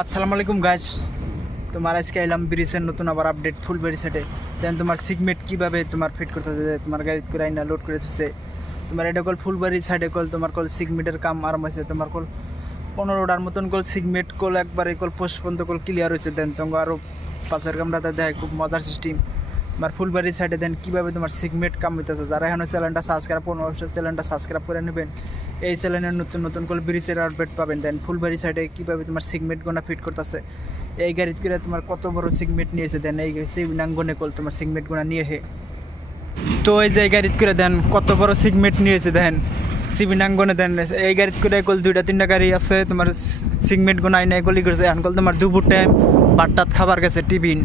আসসালামু আলাইকুম গাইস, তোমার আজকে এলাম ব্রিজের নতুন আবার আপডেট ফুলবাড়ি সাইডে। দেন তোমার সিগমেট কিভাবে তোমার ফিট করতে হবে, তোমার গাড়ি করে আইনা লোড করে দিচ্ছে। তোমার এটা কল ফুলবাড়ি সাইডে কল তোমার কল সিগমেটের কাম আরম্ভ হয়েছে। তোমার কল 15টার মতন কল সিগমেট কল একবারে কল পোস্ট পর্যন্ত কল ক্লিয়ার হয়েছে। দেন তোমার আরও 5 কামরাতে দেয় খুব মজার সিস্টেম। তোমার ফুলবাড়ি সাইডে দেন কীভাবে তোমার সিগমেট কাম হইতেছে। যারা এখন চ্যানেলটা সাবস্ক্রাইব 15 চ্যানেলটা সাবস্ক্রাইব করে নেবেন, এই চ্যানেলের নতুন নতুন করে ব্রিজের আপডেট পাবেন। দেন ফুলবাড়ি সাইডে কীভাবে তোমার সিগমেট গোনা ফিট করতেছে। এই গাড়ি করে তোমার কত বড় সিগমেট নিয়েছে। দেন এই সিগনাঙ্গনে কল তোমার সিগমেট গোনা নিয়ে হে। তো এই যে গাড়ি করে দেন কত বড় সিগমেট নিয়েছে। দেন সিবিনাঙ্গনে দেন এই গাড়ি করে কল 2-3টা গাড়ি আছে তোমার সিগমেট গোনা আইনা কলি করেছে। আনকল তোমার দুপুর টাইম বাট্টাত খাবার গেছে টিফিন।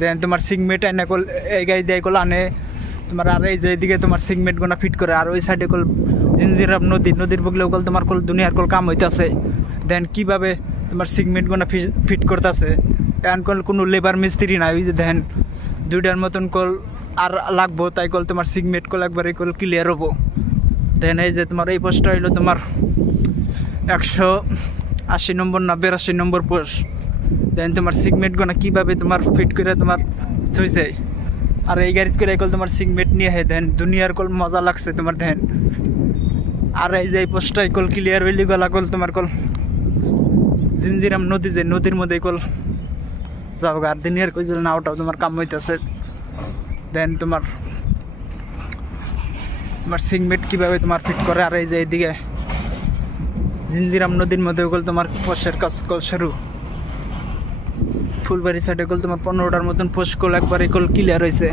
দেন তোমার সিগমেট আইনা কল এই গাড়ি দিয়ে কল আনে তোমার। আর এই যে এইদিকে তোমার সিগমেট গোনা ফিট করে। আর ওই সাইডে কল জিঞ্জিরাম নদীর বগলেও কল তোমার কল দুনিয়ার কল কাম হইতেছে। দেন কীভাবে তোমার সিগমেট গোনা ফিট করতেছে। এখন কল কোনো লেবার মিস্ত্রি নাই। ওই যে দেন 2টার মতন কল আর লাগবো, তাই কল তোমার সিগমেট কল একবার এই কল ক্লিয়ার হবো। দেন এই যে তোমার এই পোস্টটা হইলো তোমার 180 নম্বর না 82 নম্বর পোস্ট। দেন তোমার সিগমেট গোনা কীভাবে তোমার ফিট করে তোমার হয়েছে। আর এই গাড়ি করে কল তোমার সিগমেট নিয়ে হে। দেন দুনিয়ার কল মজা লাগছে তোমার দেন। আর এই যে এই পোস্টটাই কল ক্লিয়ার হইলি গলা কল তোমার কল জিঞ্জিরাম নদী, যে নদীর মধ্যে কল যাও। আর দুনিয়ার কই না ওটাও তোমার কাম হইতেছে। দেন তোমার সিগমেট কীভাবে তোমার ফিট করে। আর এই যে এইদিকে জিঞ্জিরাম নদীর মধ্যে কল তোমার পোস্টের কাজ কল শুরু। ফুলবাড়ি সাইডে কল তোমার 15টার মতন পোস্ট কল একবার কল ক্লিয়ার হয়েছে।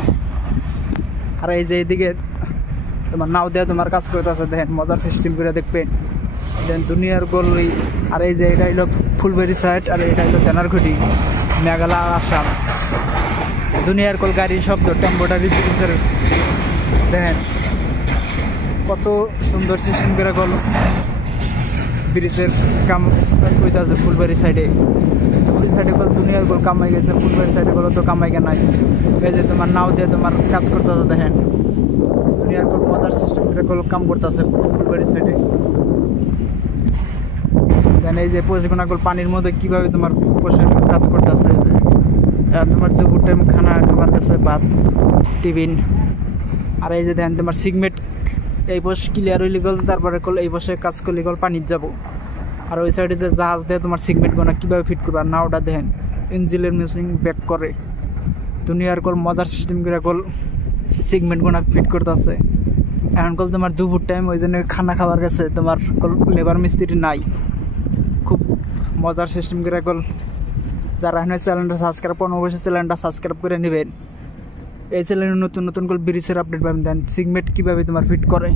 আর এই যে এইদিকে তোমার নাও দেওয়া তোমার কাজ করতেছে। দেখেন মজার সিস্টেম করে দেখবেন। দেন দুনিয়ার গোল। আর এই যে এটা হইলো ফুলবাড়ি সাইড, আর এটা হইলো টেনারঘুটি মেঘালয় আসাম। দুনিয়ার কল গাড়ির শব্দ টেম্পোটারি ব্রিজের দেখেন কত সুন্দর সিস্টেম করে কল ব্রিজের কাম হইতেছে ফুলবাড়ি সাইডে। ওই সাইডে কল দুনিয়ার কল কামাই গেছে, ফুলবাড়ি সাইডে কল তো কামাই গে নাই। এই যে তোমার নাও দিয়ে তোমার কাজ করতেছে। দেখেন দুনিয়ার কল মজার সিস্টেম করে কল কাম করতেছে ফুলবাড়ি সাইডে। দেন এই যে পোস্টগুনা কল পানির মধ্যে কীভাবে তোমার পোষের কাজ করতেছে। তোমার দুপুর টাইম খাবার কাছে ভাত টিফিন। আর এই যে দেন তোমার সিগমেট এই পোস্ট ক্লিয়ার হইলে গেল, তারপরে কল এই পোস্টে কাজ করলে গেল পানির যাবো। আর ওই সাইডে যে জাহাজ দেয় তোমার সিগমেট গোনা কীভাবে ফিট করবে। আর নাওটা দেখেন ইঞ্জিনের মেশিন ব্যাক করে। দুনিয়ার কল মজার সিস্টেম করে কল সিগমেট গোনা ফিট করতেছে। এখন কল তোমার দুপুর টাইম, ওই জন্য খাবার গেছে তোমার কল লেবার মিস্ত্রি নাই। খুব মজার সিস্টেম করে কল। যারা এখন চ্যানেলটা সাবস্ক্রাইব 15 চ্যানেলটা সাবস্ক্রাইব করে নেবেন। এই চ্যানেলে নতুন নতুন কল ব্রিজের আপডেট পাবেন। দেন সিগমেট কীভাবে তোমার ফিট করে।